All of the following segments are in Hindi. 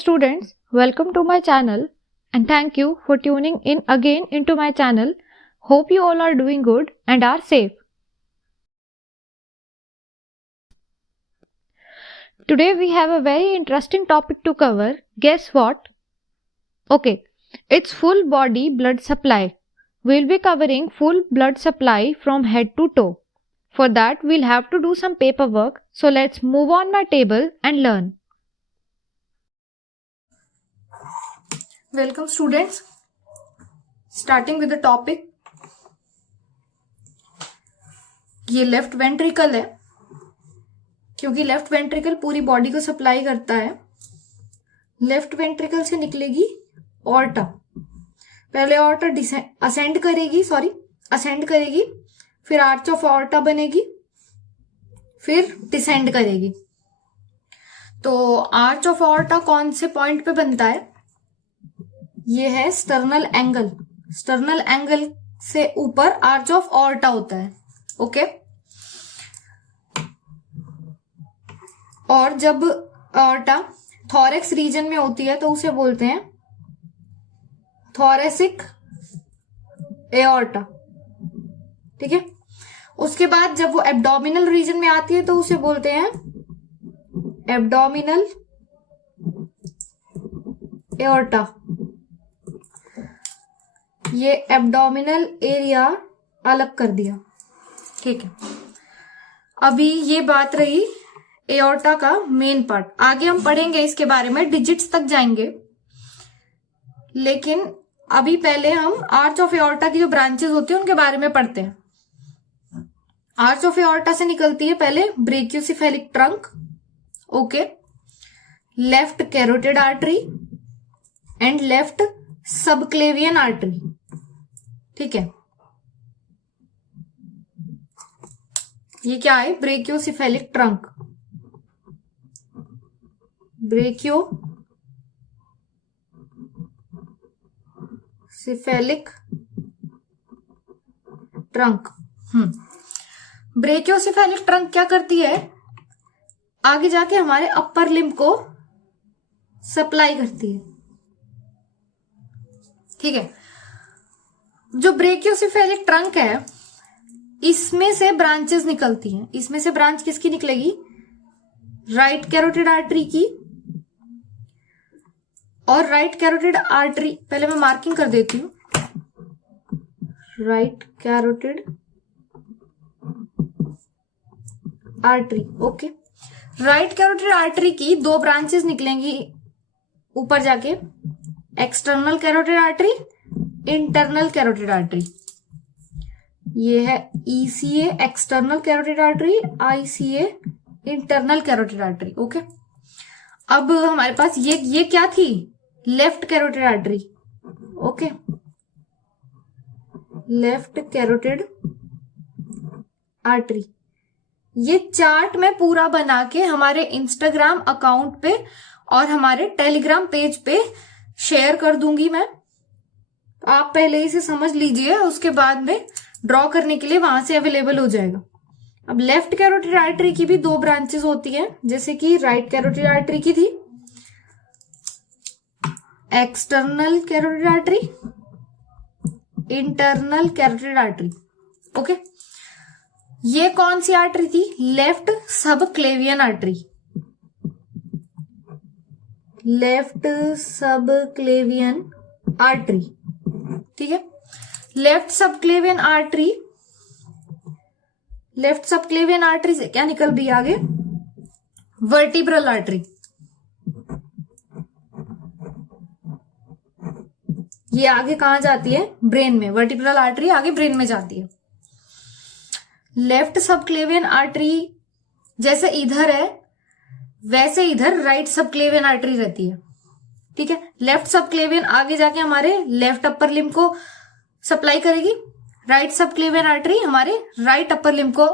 students, welcome to my channel and thank you for tuning in again into my channel. Hope you all are doing good and are safe. Today we have a very interesting topic to cover. Guess what? Okay, it's full body blood supply. We'll be covering full blood supply from head to toe. For that we'll have to do some paperwork. So let's move on my table and learn. Welcome students. Starting with the topic. ये लेफ्ट वेंट्रिकल है, क्योंकि लेफ्ट वेंट्रिकल पूरी बॉडी को सप्लाई करता है। लेफ्ट वेंट्रिकल से निकलेगी ऑर्टा। पहले ऑर्टा असेंड करेगी, फिर आर्च ऑफ ऑर्टा बनेगी, फिर डिसेंड करेगी। तो आर्च ऑफ ऑर्टा कौन से पॉइंट पे बनता है? ये है स्टर्नल एंगल। स्टर्नल एंगल से ऊपर आर्च ऑफ ऑर्टा होता है। ओके। और जब ऑर्टा थोरेक्स रीजन में होती है तो उसे बोलते हैं थोरेसिक एओर्टा। ठीक है। उसके बाद जब वो एब्डोमिनल रीजन में आती है तो उसे बोलते हैं एब्डोमिनल एओर्टा। ये एब्डोमिनल एरिया अलग कर दिया। ठीक है। अभी ये बात रही एओर्टा का मेन पार्ट। आगे हम पढ़ेंगे इसके बारे में, डिजिट्स तक जाएंगे, लेकिन अभी पहले हम आर्च ऑफ एओर्टा की जो ब्रांचेस होती है उनके बारे में पढ़ते हैं। आर्च ऑफ एओर्टा से निकलती है पहले brachiocephalic trunk, okay, left carotid artery and left subclavian artery. ठीक है। ये क्या है? Brachiocephalic trunk. Brachiocephalic trunk. Brachiocephalic trunk क्या करती है? आगे जाके हमारे अपर लिम्ब को सप्लाई करती है। ठीक है। जो ब्रेकियोसेफेलिक ट्रंक है, इसमें से ब्रांचेस निकलती हैं। इसमें से ब्रांच किसकी निकलेगी? राइट कैरोटिड आर्टरी की। और राइट कैरोटिड आर्टरी, पहले मैं मार्किंग कर देती हूं। Right carotid artery, okay. Right carotid artery की दो ब्रांचेस निकलेंगी ऊपर जाके, external carotid artery, internal carotid artery. ये है ECA external carotid artery, ICA internal carotid artery. Okay. अब हमारे पास ये क्या थी? Left carotid artery. Okay, left carotid artery. ये चार्ट में पूरा बना के हमारे इंस्टाग्राम अकाउंट पे और हमारे टेलीग्राम पेज पे शेयर कर दूंगी मैं। आप पहले इसे समझ लीजिए, उसके बाद में ड्रॉ करने के लिए वहां से अवेलेबल हो जाएगा। अब लेफ्ट कैरोटिड आर्टरी की भी दो ब्रांचेस होती हैं, जैसे कि राइट कैरोटिड आर्टरी की थी external carotid artery, internal carotid artery. Okay. ये कौन सी आर्टरी थी? Left subclavian artery. Left subclavian artery. ठीक है। Left subclavian artery, left subclavian artery से क्या निकल रही है आगे? Vertebral artery. ये आगे कहां जाती है? ब्रेन में। वर्टिब्रल आर्टरी आगे ब्रेन में जाती है। लेफ्ट सबक्लेवियन आर्टरी जैसे इधर है वैसे इधर राइट सबक्लेवियन आर्टरी रहती है। ठीक है। लेफ्ट सबक्लेवियन आगे जाके हमारे लेफ्ट अपर लिम्ब को सप्लाई करेगी, राइट सबक्लेवियन आर्टरी हमारे राइट अपर लिम्ब को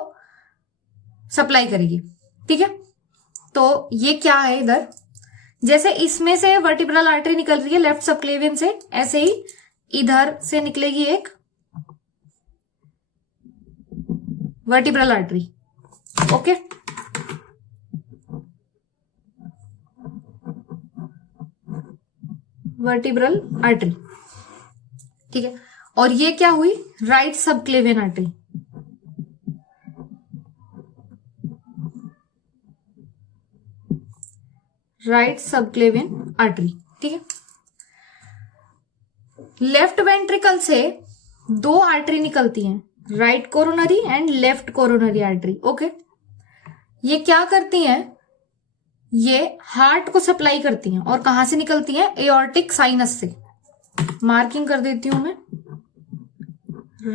सप्लाई करेगी। ठीक है। तो ये क्या है? इधर जैसे इसमें से वर्टिब्रल आर्टरी निकल रही है लेफ्ट सबक्लेवियन से, ऐसे ही इधर से निकलेगी एक vertebral artery. Okay. Vertebral artery, ठीक है। और ये क्या हुई, right subclavian artery. Right subclavian artery, ठीक है। लेफ्ट वेंट्रिकल से दो आर्टरी निकलती हैं, right coronary and left coronary artery, okay. ये क्या करती हैं, ये हार्ट को सप्लाई करती हैं और कहां से निकलती हैं, एओर्टिक साइनस से। मार्किंग कर देती हूं मैं,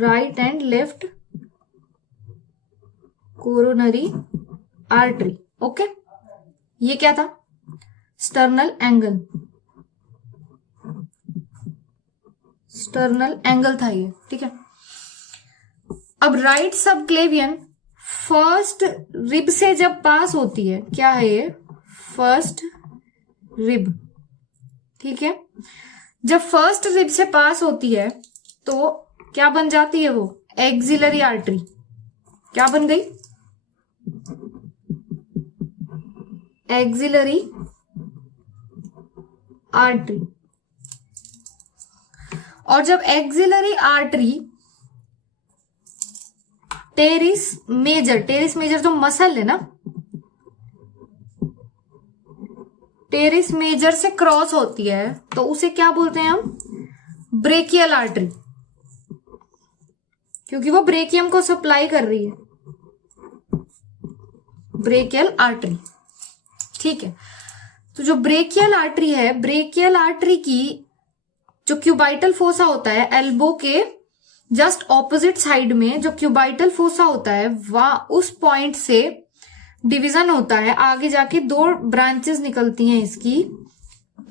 right and left coronary artery, okay. ये क्या था, स्टर्नल एंगल, स्टर्नल एंगल था ये, ठीक है। अब राइट सबक्लेवियन फर्स्ट रिब से जब पास होती है, क्या है ये, फर्स्ट रिब, ठीक है। जब फर्स्ट रिब से पास होती है तो क्या बन जाती है वो, एक्सिलरी आर्टरी। क्या बन गई, एक्सिलरी आर्टरी। और जब एक्सिलरी आर्टरी टेरिस मेजर जो मसल है ना, टेरिस मेजर से क्रॉस होती है तो उसे क्या बोलते हैं हम, ब्रेकियल आर्टरी, क्योंकि वो ब्रेकियम को सप्लाई कर रही है, ब्रेकियल आर्टरी, ठीक है। तो जो ब्रेकियल आर्टरी है, ब्रेकियल आर्टरी की जो क्यूबाइटल फोसा होता है, एल्बो के जस्ट ऑपोजिट साइड में जो क्यूबाइटल फोसा होता है, वह उस पॉइंट से डिवीजन होता है। आगे जाके दो ब्रांचेस निकलती हैं इसकी।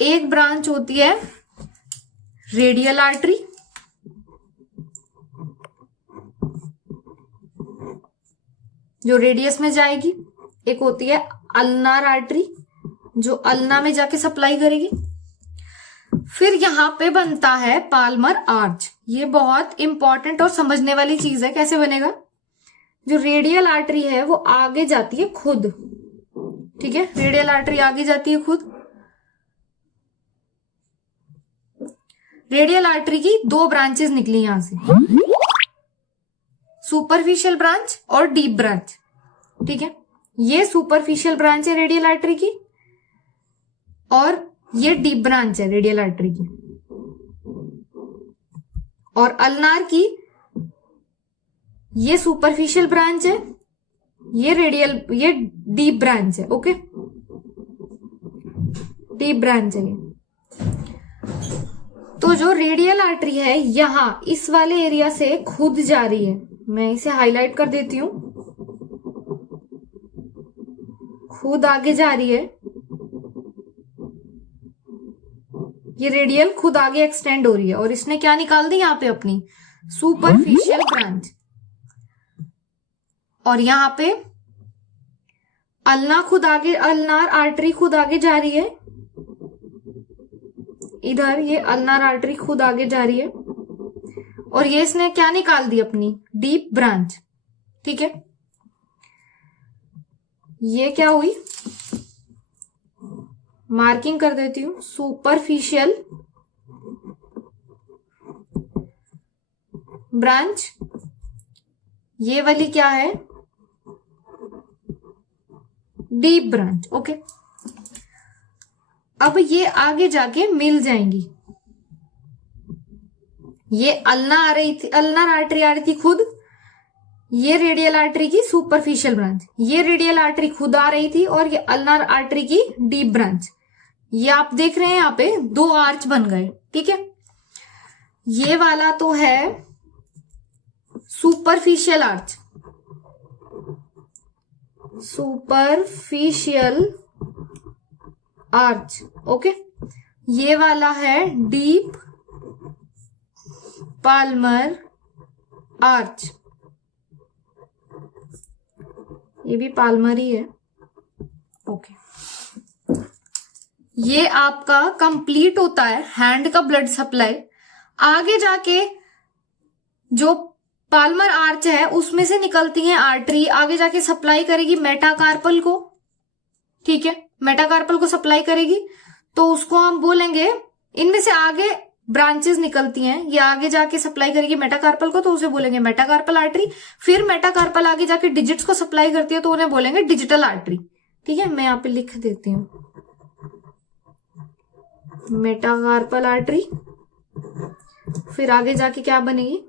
एक ब्रांच होती है रेडियल आर्टरी, जो रेडियस में जाएगी। एक होती है अल्नार आर्टरी, जो अल्ना में जाके सप्लाई करेगी। फिर यहां पे बनता है पाल्मर आर्च। ये बहुत इंपॉर्टेंट और समझने वाली चीज है। कैसे बनेगा, जो रेडियल आर्टरी है वो आगे जाती है खुद, ठीक है। रेडियल आर्टरी आगे जाती है खुद। रेडियल आर्टरी की दो ब्रांचेस निकली यहां से, सुपरफिशियल ब्रांच और डीप ब्रांच, ठीक है। ये सुपरफिशियल ब्रांच है रेडियल आर्टरी की और ये डीप ब्रांच है रेडियल आर्टरी की। और अल्नार की ये सुपरफिशियल ब्रांच है, ये डीप ब्रांच है, ओके। डीप ब्रांच है ये। तो जो रेडियल आर्टरी है यहां इस वाले एरिया से खुद जा रही है। मैं इसे हाईलाइट कर देती हूं, खुद आगे जा रही है। ये रेडियल खुद आगे एक्सटेंड हो रही है और इसने क्या निकाल दी यहां पे, अपनी सुपरफिशियल ब्रांच। और यहां पे अल्नार आर्टरी खुद आगे जा रही है। इधर ये अल्नार आर्टरी खुद आगे जा रही है और ये इसने क्या निकाल दी, अपनी डीप ब्रांच, ठीक है। ये क्या हुई, मार्किंग कर देती हूं, सुपरफिशियल ब्रांच। ये वाली क्या है, डीप ब्रांच, ओके। अब ये आगे जाके मिल जाएंगी। ये अल्नार आर्टरी आ रही थी खुद, ये रेडियल आर्टरी की सुपरफिशियल ब्रांच, ये रेडियल आर्टरी खुद आ रही थी और ये अल्नार आर्टरी की डीप ब्रांच। ये आप देख रहे हैं यहां पे दो आर्च बन गए, ठीक है। ये वाला तो है superficial arch, superficial arch, okay. ये वाला है डीप पाल्मर आर्च, ये भी पाल्मर ही है, ओके। ये आपका कंप्लीट होता है हैंड का ब्लड सप्लाई। आगे जाके जो पाल्मर आर्च है उसमें से निकलती है आर्टरी, आगे जाके सप्लाई करेगी मेटाकार्पल को, ठीक है। मेटाकार्पल को सप्लाई करेगी तो उसको हम बोलेंगे इनमें से आगे ब्रांचेस निकलती हैं, ये आगे जाके सप्लाई करेगी मेटाकार्पल को, तो उसे बोलेंगे मेटाकार्पल आर्टरी। फिर मेटाकार्पल आगे जाके डिजिट्स को सप्लाई करती है, तो उन्हें बोलेंगे डिजिटल आर्टरी। ठीक है, मैं यहाँ पे लिख देती हूँ मेटाकार्पल आर्टरी। फिर आगे जाके क्या बनेगी,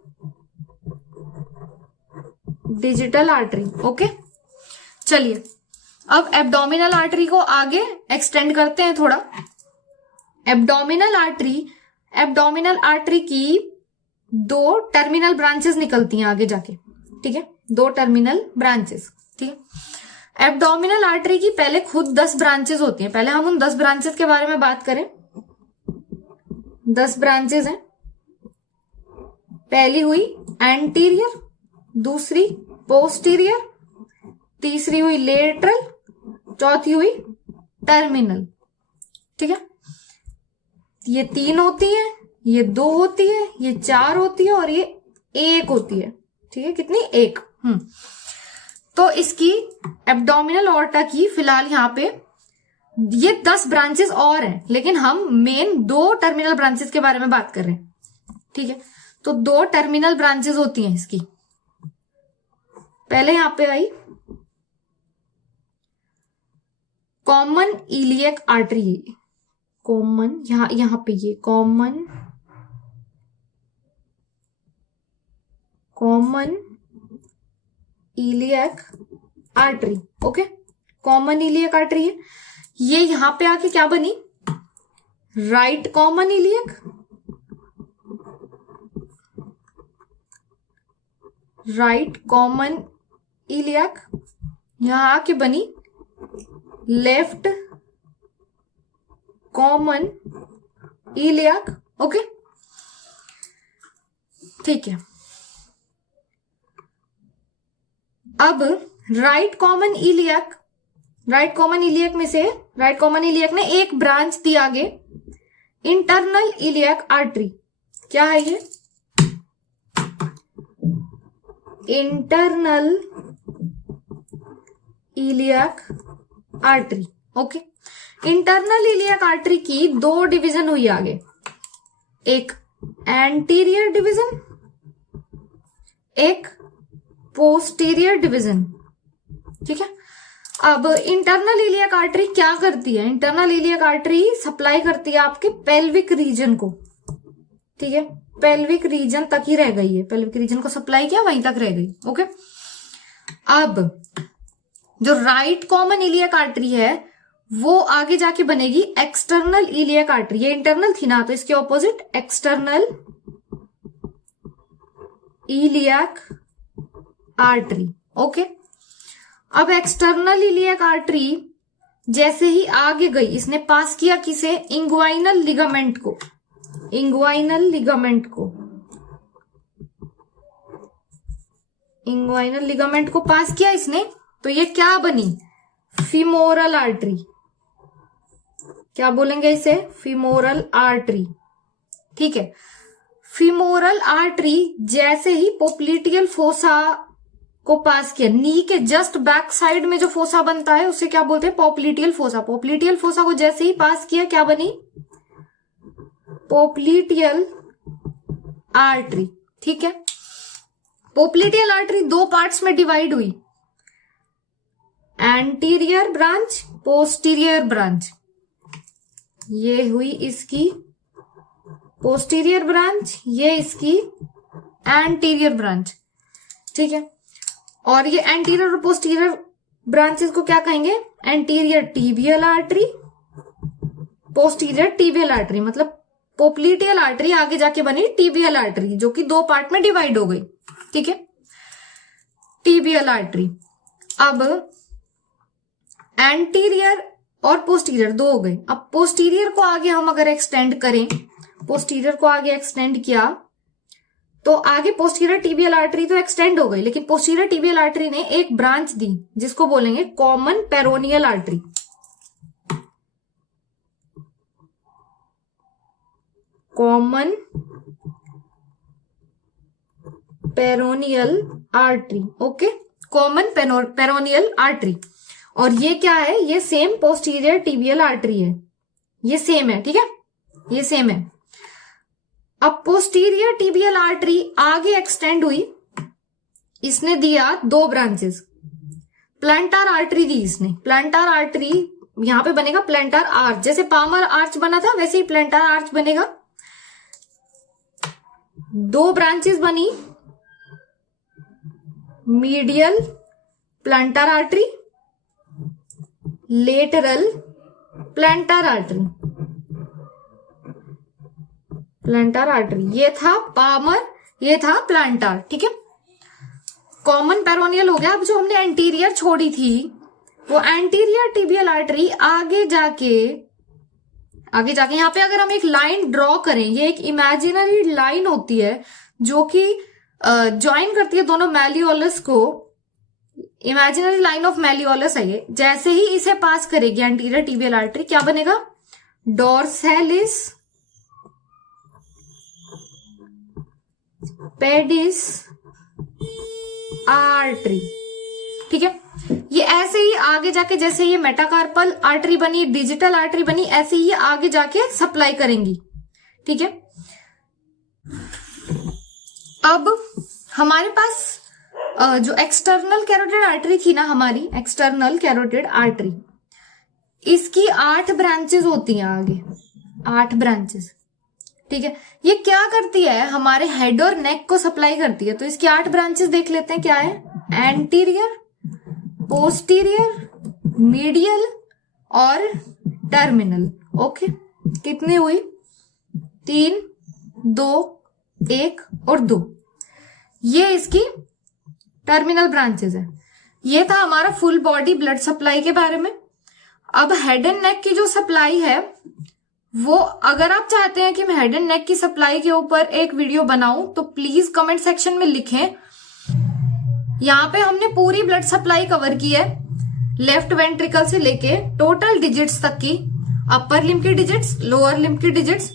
डिजिटल आर्टरी। ओके, चलिए अब एब्डोमिनल आर्टरी को आगे एक्सटेंड करते हैं थोड़ा। एब्डोमिनल आर्टरी की 2 टर्मिनल ब्रांचेस निकलती हैं आगे जाके। ठीक है, 2 टर्मिनल ब्रांचेस। ठीक है, एब्डोमिनल आर्टरी की पहले खुद 10 ब्रांचेस होती हैं। पहले हम उन 10 ब्रांचेस के बारे में बात करें। 10 ब्रांचेस हैं। पहली हुई एंटीरियर, दूसरी पोस्टीरियर, तीसरी हुई लेटरल, चौथी हुई टर्मिनल। ठीक है, ये 3 होती है, ये 2 होती है, ये 4 होती है और ये 1 होती है। ठीक है, कितनी, 1। तो इसकी एब्डोमिनल ऑर्टा की फिलहाल यहाँ पे ये 10 ब्रांचेस और हैं, लेकिन हम मेन 2 टर्मिनल ब्रांचेस के बारे में बात कर रहे हैं। ठीक है, तो 2 टर्मिनल ब्रांचेस होती हैं इसकी। पहले यहां पे आई कॉमन इलियक आर्टरी। कॉमन, यहां पे ये common iliac artery. Okay, common iliac artery है ये। यहां पे आके क्या बनी, right common iliac, right common iliac. यहां आके बनी लेफ्ट कॉमन इलियक। ओके, ठीक है। अब राइट कॉमन इलियक में से राइट कॉमन इलियक ने एक ब्रांच दी आगे, इंटरनल इलियक आर्टरी। क्या है ये, internal iliac artery. Okay, internal iliac artery की 2 डिवीजन हुई आगे, एक एंटीरियर डिवीजन, एक पोस्टीरियर डिवीजन। ठीक है, अब इंटरनल इलियक आर्टरी क्या करती है, इंटरनल इलियक आर्टरी सप्लाई करती है आपके पेल्विक रीजन को। ठीक है, पेल्विक रीजन तक ही रह गई है, पेल्विक रीजन को सप्लाई किया वहीं तक रह गई। ओके, अब जो राइट कॉमन इलियक आर्टरी है वो आगे जाके बनेगी एक्सटर्नल इलियक आर्टरी। ये इंटरनल थी ना, तो इसके opposite external iliac artery. Okay, अब एक्सटर्नल इलियक आर्टरी जैसे ही आगे गई, इसने पास किया किसे, इंग्वाइनल लिगामेंट को, इंग्वाइनल लिगामेंट को पास किया इसने, तो ये क्या बनी, फीमोरल आर्टरी। क्या बोलेंगे इसे, फीमोरल आर्टरी। ठीक है, फीमोरल आर्टरी जैसे ही पोप्लिटियल फोसा को पास किया, नी के जस्ट बैक साइड में जो फोसा बनता है उसे क्या बोलते हैं, पोप्लिटियल फोसा। पोप्लिटियल फोसा को जैसे ही पास किया क्या बनी, पोप्लिटियल आर्टरी। ठीक है, पोप्लिटियल आर्टरी 2 पार्ट्स में डिवाइड हुई, एंटीरियर ब्रांच, पोस्टीरियर ब्रांच। ये हुई इसकी पोस्टीरियर ब्रांच, ये इसकी एंटीरियर ब्रांच। ठीक है, और ये एंटीरियर और पोस्टीरियर ब्रांचेस को क्या कहेंगे, anterior tibial artery, posterior tibial artery. मतलब पोप्लिटियल आर्टरी आगे जाके बनी टिबियल आर्टरी, जो कि 2 पार्ट में डिवाइड हो गई। ठीक है, टिबियल आर्टरी। अब एंटीरियर और पोस्टीरियर 2 हो गए। अब पोस्टीरियर को आगे हम अगर एक्सटेंड करें, पोस्टीरियर को आगे एक्सटेंड किया तो आगे पोस्टीरियर टिबियल आर्टरी तो एक्सटेंड हो गई, लेकिन पोस्टीरियर टिबियल आर्टरी ने एक ब्रांच दी जिसको बोलेंगे common peroneal artery. Common peroneal artery. Okay, common peroneal artery. और ये क्या है, ये सेम पोस्टीरियर टिबियल आर्टरी है, ये सेम है। ठीक है, ये सेम है। अब पोस्टीरियर टिबियल आर्टरी आगे एक्सटेंड हुई, इसने दिया 2 ब्रांचेस। प्लांटार आर्टरी दी इसने, प्लांटार आर्टरी यहां पे बनेगा प्लांटार आर्च, जैसे पामर आर्च बना था वैसे ही प्लांटार आर्च बनेगा। 2 ब्रांचेस बनी, medial plantar artery, lateral plantar artery. Plantar artery ये था पामर, ये था प्लांटार, ठीक है। कॉमन पेरोनियल हो गया। अब जो हमने एंटीरियर छोड़ी थी वो एंटीरियर टिबियल आर्टरी आगे जाके यहां पे अगर हम एक लाइन ड्रॉ करें, ये एक इमेजिनरी लाइन होती है जो कि ज्वाइन करती है दोनों मैलियोलस को, इमेजिनरी लाइन ऑफ मैलियोलस है ये। जैसे ही इसे पास करेगी एंटीरियर टिबियल आर्टरी, क्या बनेगा? डोर्सैलिस पेडिस आर्टरी, ठीक है। ये ऐसे ही आगे जाके, जैसे ये मेटाकार्पल आर्टरी बनी, डिजिटल आर्टरी बनी, ऐसे ही आगे जाके सप्लाई करेंगी, ठीक है। अब हमारे पास जो एक्सटर्नल कैरोटिड आर्टरी थी ना, हमारी एक्सटर्नल कैरोटिड आर्टरी, इसकी 8 ब्रांचेस होती हैं आगे, 8 ब्रांचेस, ठीक है। ये क्या करती है? हमारे हेड और नेक को सप्लाई करती है। तो इसकी 8 ब्रांचेस देख लेते हैं क्या है। एंटीरियर, पोस्टीरियर, मीडियल और टर्मिनल। ओके, कितनी हुई? 3, 2, 1 और 2। ये इसकी टर्मिनल ब्रांचेस है। ये था हमारा फुल बॉडी ब्लड सप्लाई के बारे में। अब हेड एंड नेक की जो सप्लाई है वो, अगर आप चाहते हैं कि मैं हेड एंड नेक की सप्लाई के ऊपर एक वीडियो बनाऊं तो प्लीज कमेंट सेक्शन में लिखें। यहां पे हमने पूरी ब्लड सप्लाई कवर की है, लेफ्ट वेंट्रिकल से लेके टोटल डिजिट्स तक की, अपर लिम्ब की डिजिट्स, लोअर लिम्ब की डिजिट्स।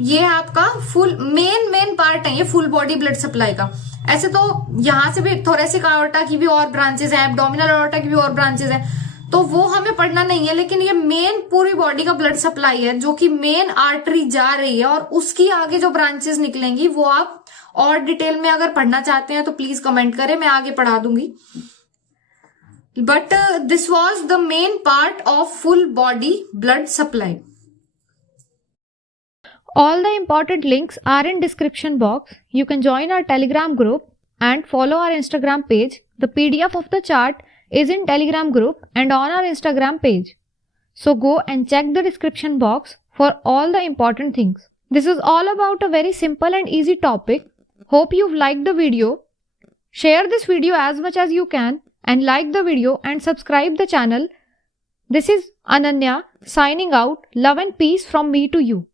ये आपका फुल मेन पार्ट है ये फुल बॉडी ब्लड सप्लाई का। ऐसे तो यहां से भी थोरेसिक आयोर्टा की भी और ब्रांचेस हैं, एब्डोमिनल आयोर्टा की भी और ब्रांचेस हैं, तो वो हमें पढ़ना नहीं है। लेकिन ये मेन पूरी बॉडी का ब्लड सप्लाई है, जो कि मेन आर्टरी जा रही है, और उसकी आगे जो ब्रांचेस निकलेंगी वो आप और डिटेल में अगर पढ़ना चाहते हैं तो प्लीज कमेंट करें, मैं आगे पढ़ा दूंगी। But this was the main part of full body blood supply. All the important links are in description box. You can join our Telegram group and follow our Instagram page. The PDF of the chart is in Telegram group and on our Instagram page. So go and check the description box for all the important things. This is all about a very simple and easy topic. Hope you've liked the video. Share this video as much as you can and like the video and subscribe the channel. This is Ananya signing out. Love and peace from me to you.